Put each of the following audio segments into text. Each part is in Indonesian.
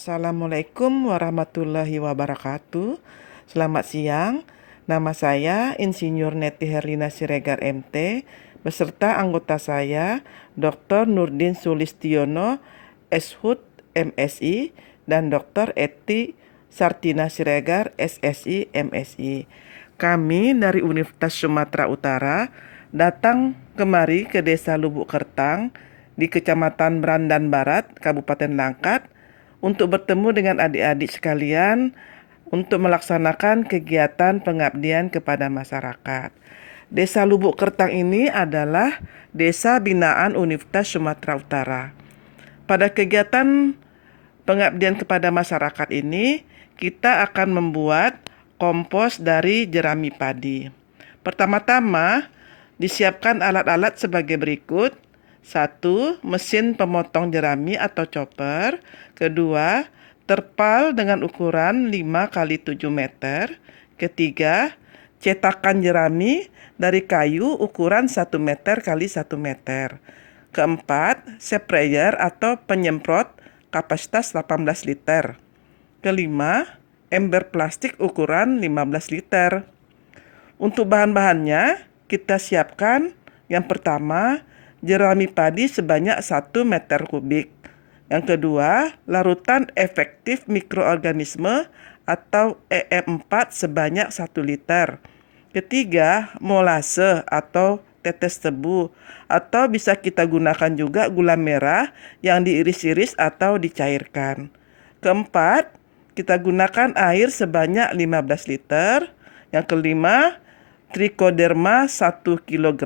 Assalamualaikum warahmatullahi wabarakatuh. Selamat siang. Nama saya Insinyur Neti Herlina Siregar MT beserta anggota saya Dr. Nurdin Sulistiono SHUT MSI dan Dr. Eti Sartina Siregar SSI MSI. Kami dari Universitas Sumatera Utara datang kemari ke Desa Lubuk Kertang di Kecamatan Brandan Barat, Kabupaten Langkat untuk bertemu dengan adik-adik sekalian untuk melaksanakan kegiatan pengabdian kepada masyarakat. Desa Lubuk Kertang ini adalah desa binaan Universitas Sumatera Utara. Pada kegiatan pengabdian kepada masyarakat ini, kita akan membuat kompos dari jerami padi. Pertama-tama, disiapkan alat-alat sebagai berikut. 1. Mesin pemotong jerami atau chopper. Kedua, terpal dengan ukuran 5 x 7 meter. Ketiga, cetakan jerami dari kayu ukuran 1 meter x 1 meter. Keempat, sprayer atau penyemprot kapasitas 18 liter. Kelima, ember plastik ukuran 15 liter. Untuk bahan-bahannya, kita siapkan yang pertama, jerami padi sebanyak 1 meter kubik. Yang kedua, larutan efektif mikroorganisme atau EM4 sebanyak 1 liter. Ketiga, molase atau tetes tebu, atau bisa kita gunakan juga gula merah yang diiris-iris atau dicairkan. Keempat, kita gunakan air sebanyak 15 liter. Yang kelima, trichoderma 1 kg.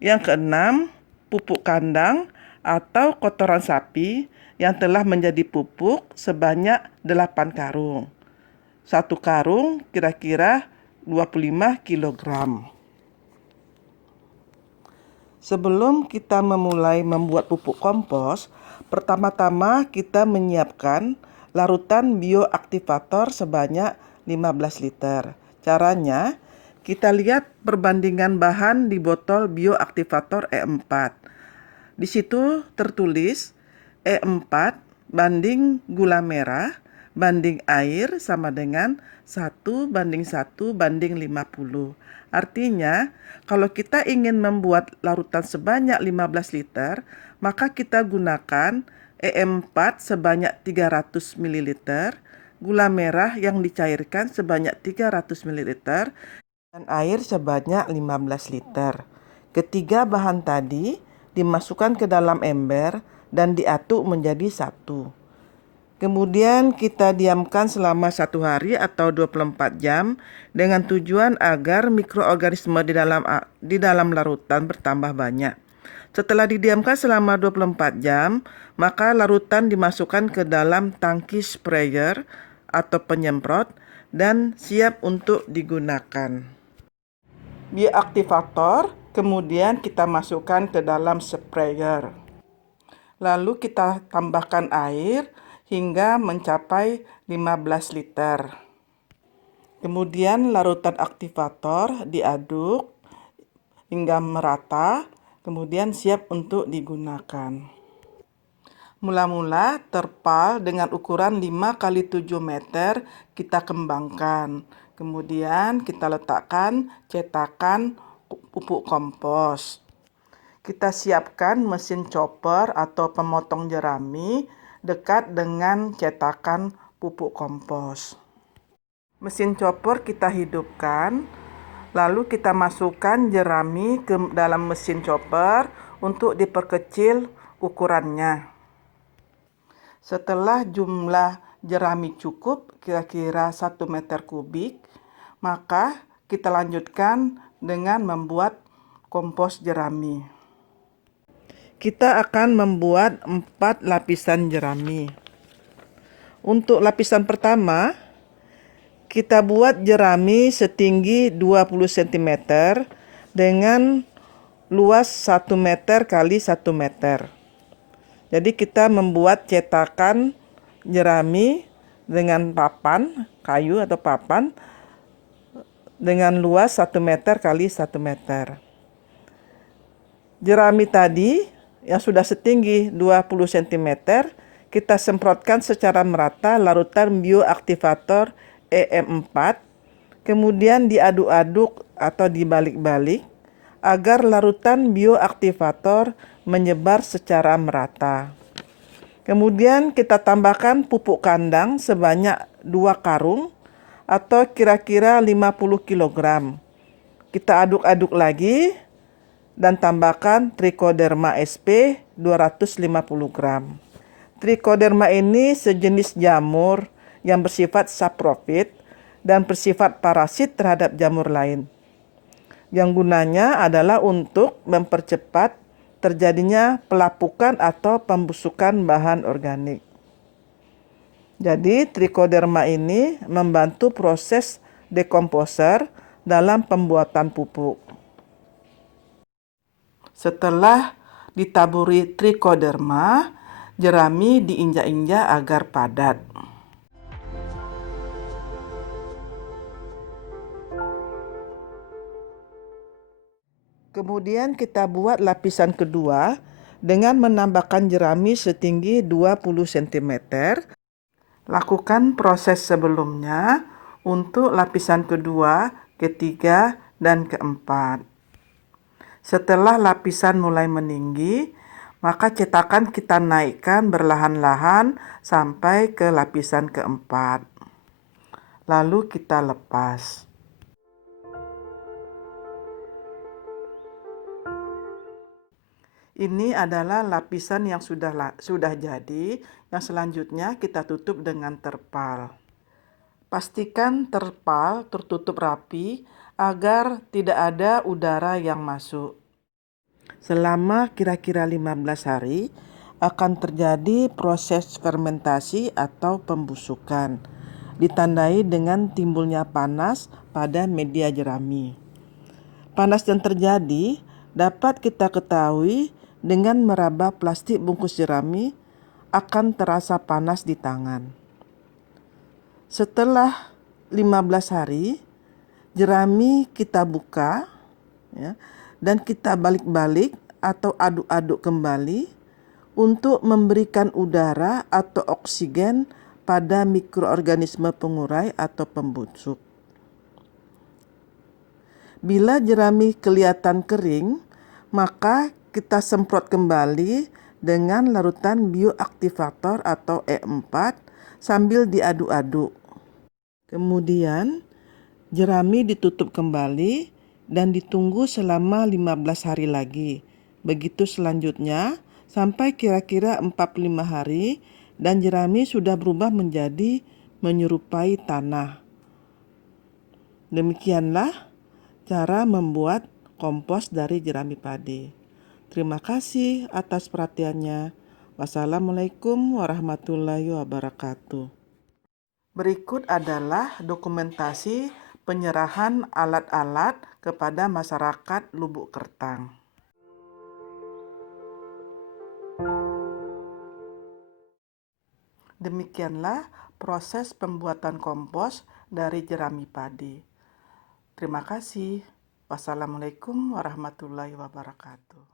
Yang keenam, pupuk kandang atau kotoran sapi yang telah menjadi pupuk sebanyak 8 karung. 1 karung kira-kira 25 kg. Sebelum kita memulai membuat pupuk kompos, pertama-tama kita menyiapkan larutan bioaktivator sebanyak 15 liter. Caranya, kita lihat perbandingan bahan di botol bioaktivator E4. Di situ tertulis E4 banding gula merah banding air sama dengan 1:1:50. Artinya, kalau kita ingin membuat larutan sebanyak 15 liter, maka kita gunakan E4 sebanyak 300 ml, gula merah yang dicairkan sebanyak 300 ml, dan air sebanyak 15 liter. Ketiga bahan tadi dimasukkan ke dalam ember dan diaduk menjadi satu. Kemudian kita diamkan selama 1 hari atau 24 jam dengan tujuan agar mikroorganisme di dalam larutan bertambah banyak. Setelah didiamkan selama 24 jam, maka larutan dimasukkan ke dalam tangki sprayer atau penyemprot dan siap untuk digunakan. Bioaktivator kemudian kita masukkan ke dalam sprayer. Lalu kita tambahkan air hingga mencapai 15 liter. Kemudian larutan aktivator diaduk hingga merata, kemudian siap untuk digunakan. Mula-mula terpal dengan ukuran 5 x 7 meter kita kembangkan. Kemudian kita letakkan cetakan pupuk kompos. Kita siapkan mesin chopper atau pemotong jerami dekat dengan cetakan pupuk kompos. Mesin chopper kita hidupkan, lalu kita masukkan jerami ke dalam mesin chopper untuk diperkecil ukurannya. Setelah jumlah jerami cukup kira-kira 1 meter kubik, maka kita lanjutkan dengan membuat kompos jerami. Kita akan membuat 4 lapisan jerami. Untuk lapisan pertama, kita buat jerami setinggi 20 cm dengan luas 1 meter x 1 meter. Jadi kita membuat cetakan jerami dengan papan, kayu atau papan, dengan luas 1 meter x 1 meter. Jerami tadi yang sudah setinggi 20 cm, kita semprotkan secara merata larutan bioaktivator EM4, kemudian diaduk-aduk atau dibalik-balik agar larutan bioaktivator menyebar secara merata. Kemudian kita tambahkan pupuk kandang sebanyak 2 karung atau kira-kira 50 kg. Kita aduk-aduk lagi dan tambahkan Trichoderma sp 250 gram. Trichoderma ini sejenis jamur yang bersifat saprofit dan bersifat parasit terhadap jamur lain. Yang gunanya adalah untuk mempercepat terjadinya pelapukan atau pembusukan bahan organik. Jadi Trichoderma ini membantu proses dekomposer dalam pembuatan pupuk. Setelah ditaburi Trichoderma, jerami diinjak-injak agar padat. Kemudian kita buat lapisan kedua dengan menambahkan jerami setinggi 20 cm. Lakukan proses sebelumnya untuk lapisan kedua, ketiga, dan keempat. Setelah lapisan mulai meninggi, maka cetakan kita naikkan berlahan-lahan sampai ke lapisan keempat. Lalu kita lepas. Ini adalah lapisan yang sudah jadi. Yang selanjutnya kita tutup dengan terpal. Pastikan terpal tertutup rapi agar tidak ada udara yang masuk. Selama kira-kira 15 hari akan terjadi proses fermentasi atau pembusukan, ditandai dengan timbulnya panas pada media jerami. Panas yang terjadi dapat kita ketahui dengan meraba plastik bungkus jerami, akan terasa panas di tangan. Setelah 15 hari, jerami kita buka ya, dan kita balik-balik atau aduk-aduk kembali untuk memberikan udara atau oksigen pada mikroorganisme pengurai atau pembusuk. Bila jerami kelihatan kering, maka kita semprot kembali dengan larutan bioaktivator atau E4 sambil diaduk-aduk. Kemudian jerami ditutup kembali dan ditunggu selama 15 hari lagi. Begitu selanjutnya sampai kira-kira 45 hari dan jerami sudah berubah menjadi menyerupai tanah. Demikianlah cara membuat kompos dari jerami padi. Terima kasih atas perhatiannya. Wassalamualaikum warahmatullahi wabarakatuh. Berikut adalah dokumentasi penyerahan alat-alat kepada masyarakat Lubuk Kertang. Demikianlah proses pembuatan kompos dari jerami padi. Terima kasih. Wassalamualaikum warahmatullahi wabarakatuh.